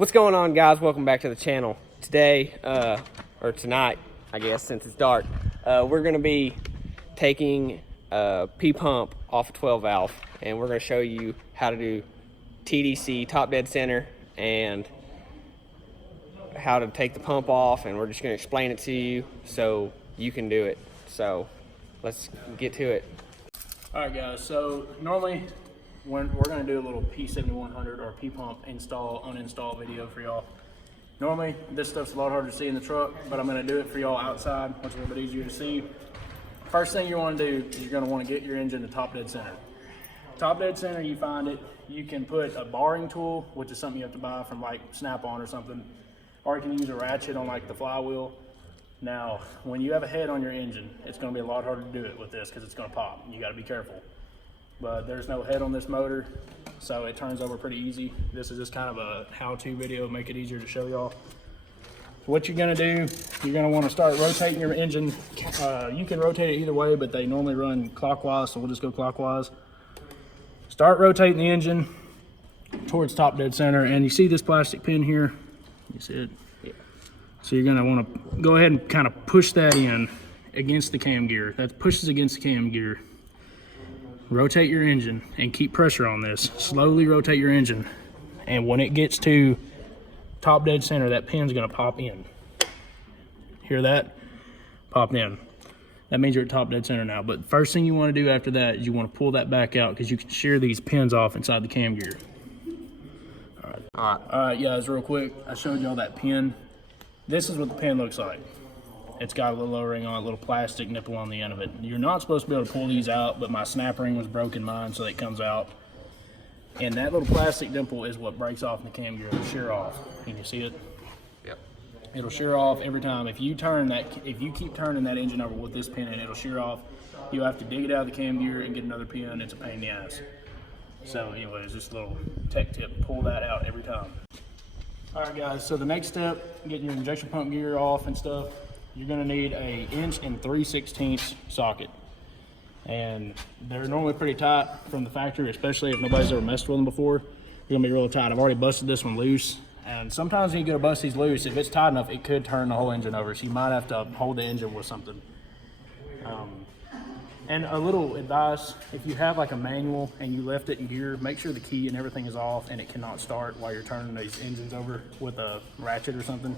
What's going on, guys? Welcome back to the channel. Today, or tonight, I guess, since it's dark, we're going to be taking a P-pump off a 12 valve, and we're going to show you how to do TDC, top dead center, and how to take the pump off, and we're just going to explain it to you so you can do it. So let's get to it. All right, guys, so normally when we're going to do a little P7100 or P-pump install, uninstall video for y'all. Normally this stuff's a lot harder to see in the truck, but I'm going to do it for y'all outside, which is a little bit easier to see. First thing you want to do is you're going to want to get your engine to top dead center. Top dead center, you find it, you can put a barring tool, which is something you have to buy from like Snap-on or something, or you can use a ratchet on like the flywheel. Now, when you have a head on your engine, it's going to be a lot harder to do it with this because it's going to pop. You got to be careful. But there's no head on this motor, so it turns over pretty easy. This is just kind of a how-to video, make it easier to show y'all. What you're going to do, you're going to want to start rotating your engine. You can rotate it either way, but they normally run clockwise, so we'll just go clockwise. Start rotating the engine towards top dead center, and you see this plastic pin here? You see it? Yeah. So you're going to want to go ahead and kind of push that in against the cam gear. That pushes against the cam gear. Rotate your engine and keep pressure on this. Slowly rotate your engine. And when it gets to top dead center, that pin's gonna pop in. Hear that? Pop in. That means you're at top dead center now. But first thing you wanna do after that is you wanna pull that back out because you can shear these pins off inside the cam gear. All right, guys, real quick. I showed y'all that pin. This is what the pin looks like. It's got a little O-ring on it, a little plastic nipple on the end of it. You're not supposed to be able to pull these out, but my snap ring was broken mine, so it comes out. And that little plastic dimple is what breaks off in the cam gear. It'll shear off. Can you see it? Yep. It'll shear off every time. If you keep turning that engine over with this pin in, it'll shear off. You'll have to dig it out of the cam gear and get another pin. It's a pain in the ass. So anyways, just a little tech tip, pull that out every time. All right, guys, so the next step, getting your injection pump gear off and stuff, you're going to need a 1 3/16" socket, and they're normally pretty tight from the factory, especially if nobody's ever messed with them before. They're going to be really tight. I've already busted this one loose, and sometimes when you go to bust these loose, if it's tight enough, it could turn the whole engine over, so you might have to hold the engine with something. And a little advice, if you have like a manual and you left it in gear, make sure the key and everything is off and it cannot start while you're turning these engines over with a ratchet or something,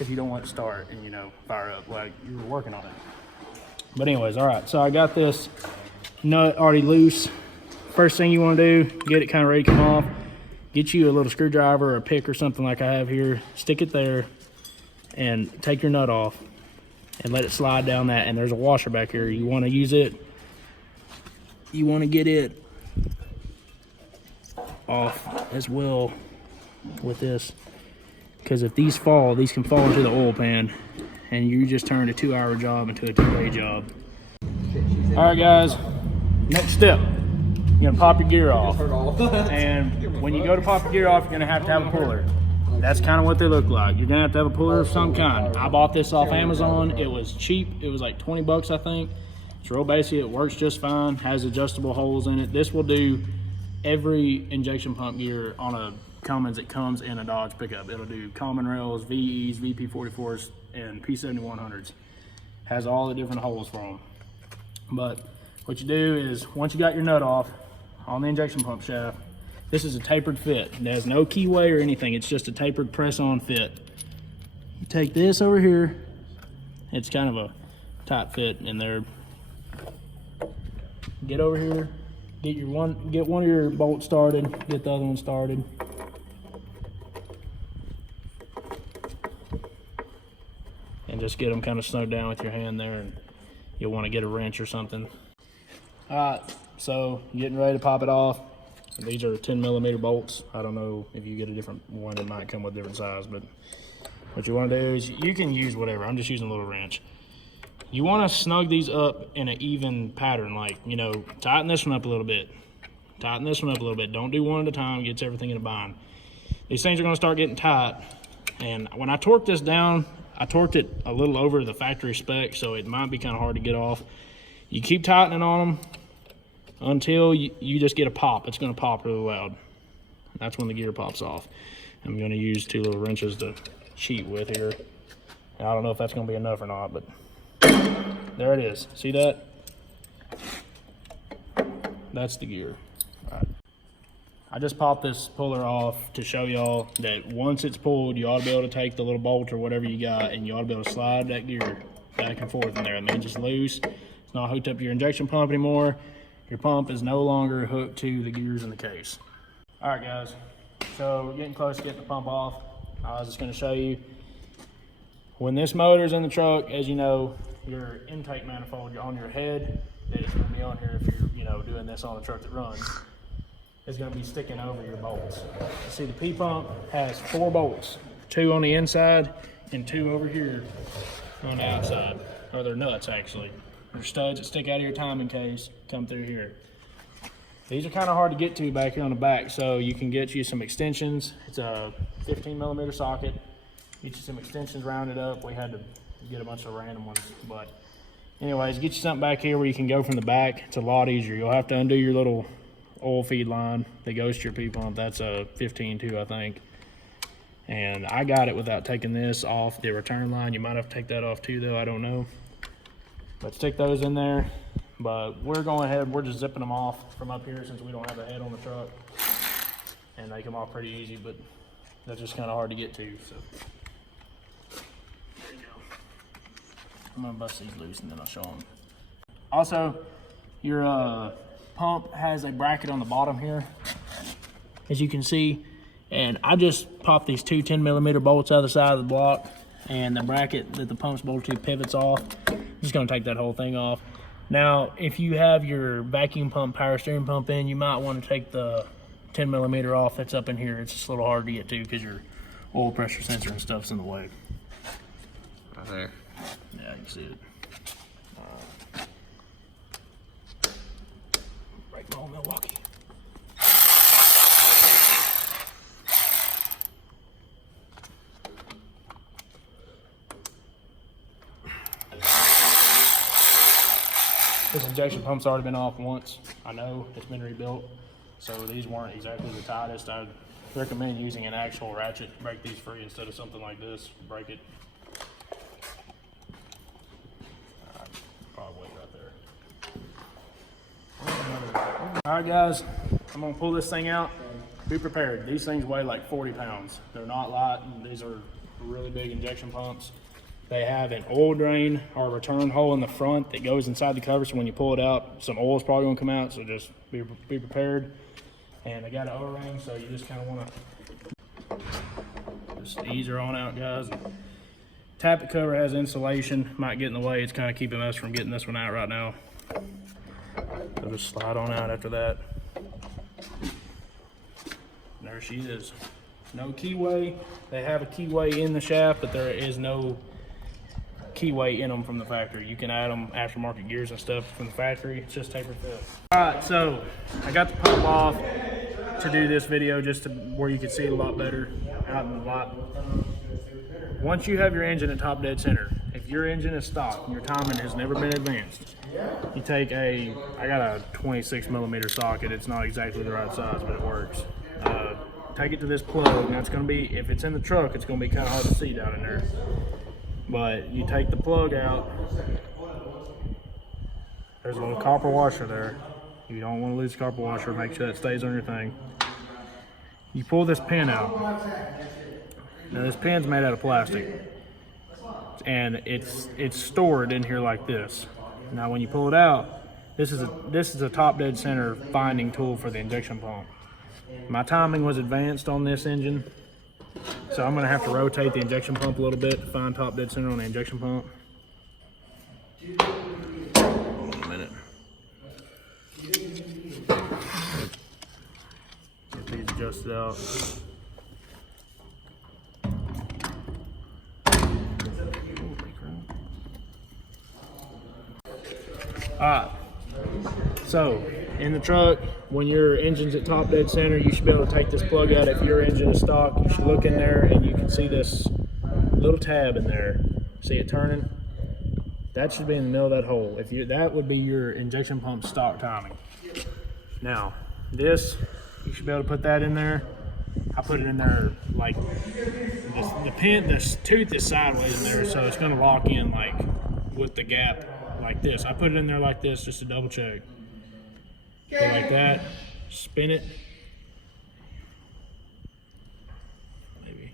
if you don't want it to start and, you know, fire up like you were working on it. But anyways, all right, so I got this nut already loose. First thing you want to do, get it kind of ready to come off, get you a little screwdriver or a pick or something like I have here, stick it there and take your nut off and let it slide down that. And there's a washer back here. You want to use it, you want to get it off as well with this. Because if these fall, these can fall into the oil pan, and you just turned a 2-hour job into a 2-day job. All right, guys, next step, you're gonna pop your gear off. And when you go to pop your gear off, you're gonna have to have a puller. That's kind of what they look like. You're gonna have to have a puller of some kind. I bought this off Amazon. It was cheap. It was like 20 bucks, I think. It's real basic. It works just fine. Has adjustable holes in it. This will do every injection pump gear on a Cummins that comes in a Dodge pickup. It'll do common rails, VEs, VP44s, and P7100s. Has all the different holes for them. But what you do is, once you got your nut off on the injection pump shaft, this is a tapered fit. It has no keyway or anything. It's just a tapered press-on fit. You take this over here. It's kind of a tight fit in there. Get over here. Get one of your bolts started. Get the other one started. And just get them kind of snowed down with your hand there, and you'll want to get a wrench or something. All right, so getting ready to pop it off. These are 10mm bolts. I don't know if you get a different one, it might come with different size, but what you want to do is, you can use whatever. I'm just using a little wrench. You want to snug these up in an even pattern, like, you know, tighten this one up a little bit. Tighten this one up a little bit. Don't do one at a time, gets everything in a bind. These things are going to start getting tight, and when I torque this down, I torqued it a little over the factory spec, so it might be kind of hard to get off. You keep tightening on them until you just get a pop. It's going to pop really loud. That's when the gear pops off. I'm gonna use 2 little wrenches to cheat with here. And I don't know if that's gonna be enough or not, but there it is. See that? That's the gear. All right. I just popped this puller off to show y'all that once it's pulled, you ought to be able to take the little bolt or whatever you got, and you ought to be able to slide that gear back and forth in there. It means it's loose. It's not hooked up to your injection pump anymore. Your pump is no longer hooked to the gears in the case. All right, guys. So we're getting close to getting the pump off. I was just going to show you when this motor's in the truck. As you know, your intake manifold on your head that is going to be on here if you're doing this on a truck that runs is going to be sticking over your bolts. See, the P pump has 4 bolts, 2 on the inside and 2 over here on the outside, or they're nuts actually. They're studs that stick out of your timing case, come through here. These are kind of hard to get to back here on the back, so you can get you some extensions. It's a 15mm socket. Get you some extensions rounded up. We had to get a bunch of random ones, but anyways, get you something back here where you can go from the back. It's a lot easier. You'll have to undo your little oil feed line that goes to your P pump. That's a 15-2, I think. And I got it without taking this off the return line. You might have to take that off too, though. I don't know. But stick those in there. But we're going ahead, we're just zipping them off from up here since we don't have a head on the truck. And they come off pretty easy, but they're just kind of hard to get to. So there you go. I'm gonna bust these loose and then I'll show them. Also, your pump has a bracket on the bottom here, as you can see. And I just popped these 2 10mm bolts out of the side of the block, and the bracket that the pump's bolted to pivots off. I'm just gonna take that whole thing off. Now, if you have your vacuum pump, power steering pump in, you might want to take the 10mm off that's up in here. It's just a little hard to get to because your oil pressure sensor and stuff's in the way. Right there. Yeah, you can see it. Break my old Milwaukee. This injection pump's already been off once. I know it's been rebuilt, so these weren't exactly the tightest. I'd recommend using an actual ratchet to break these free instead of something like this. Break it. Probably right there. All right, guys, I'm gonna pull this thing out. Be prepared. These things weigh like 40 pounds. They're not light. These are really big injection pumps. They have an oil drain or a return hole in the front that goes inside the cover, so when you pull it out, some oil is probably going to come out, so just be prepared. And they got an O-ring, so you just kind of want to just ease her on out, guys. Tappet cover has insulation, might get in the way. It's kind of keeping us from getting this one out right now. So just slide on out after that. And there she is. No keyway. They have a keyway in the shaft, but there is no keyway in them from the factory. You can add them aftermarket gears and stuff from the factory. It's just taper fit. All right, so I got the pump off to do this video just to where you can see it a lot better out in the lot. Once you have your engine at top dead center, if your engine is stock and your timing has never been advanced, you take I got a 26mm socket. It's not exactly the right size, but it works. Take it to this plug, and that's going to be, if it's in the truck, it's going to be kind of hard to see down in there. But you take the plug out, there's a little copper washer there. You don't want to lose the copper washer, make sure that stays on your thing. You pull this pin out. Now this pin's made out of plastic, and it's stored in here like this. Now when you pull it out, this is a top dead center finding tool for the injection pump. My timing was advanced on this engine, so I'm going to have to rotate the injection pump a little bit to find top dead center on the injection pump. Hold on a minute. Get these adjusted out. Alright, so in the truck, when your engine's at top dead center, you should be able to take this plug out. If your engine is stock, you should look in there and you can see this little tab in there. See it turning? That should be in the middle of that hole. That would be your injection pump stock timing. Now, this, you should be able to put that in there. I put it in there like the tooth is sideways in there, so it's gonna lock in like with the gap like this. I put it in there like this just to double check. Go like that, spin it. Maybe.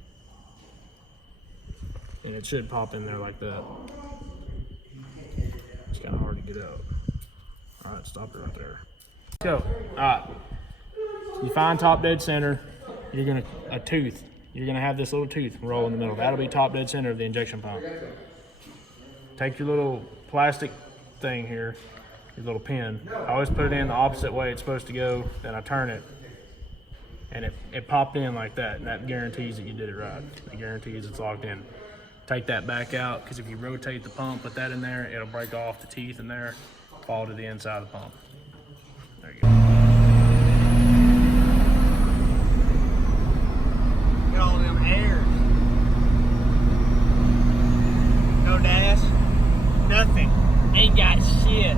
And it should pop in there like that. It's kind of hard to get out. All right, stop it right there. Let's go. All right. You find top dead center. You're gonna You're gonna have this little tooth roll in the middle. That'll be top dead center of the injection pump. Take your little plastic thing here, your little pin. I always put it in the opposite way it's supposed to go. Then I turn it, and it popped in like that. And that guarantees that you did it right. It guarantees it's locked in. Take that back out, because if you rotate the pump, put that in there, it'll break off the teeth in there, fall to the inside of the pump. There you go. Get all them hairs. No dash, nothing. Ain't got shit.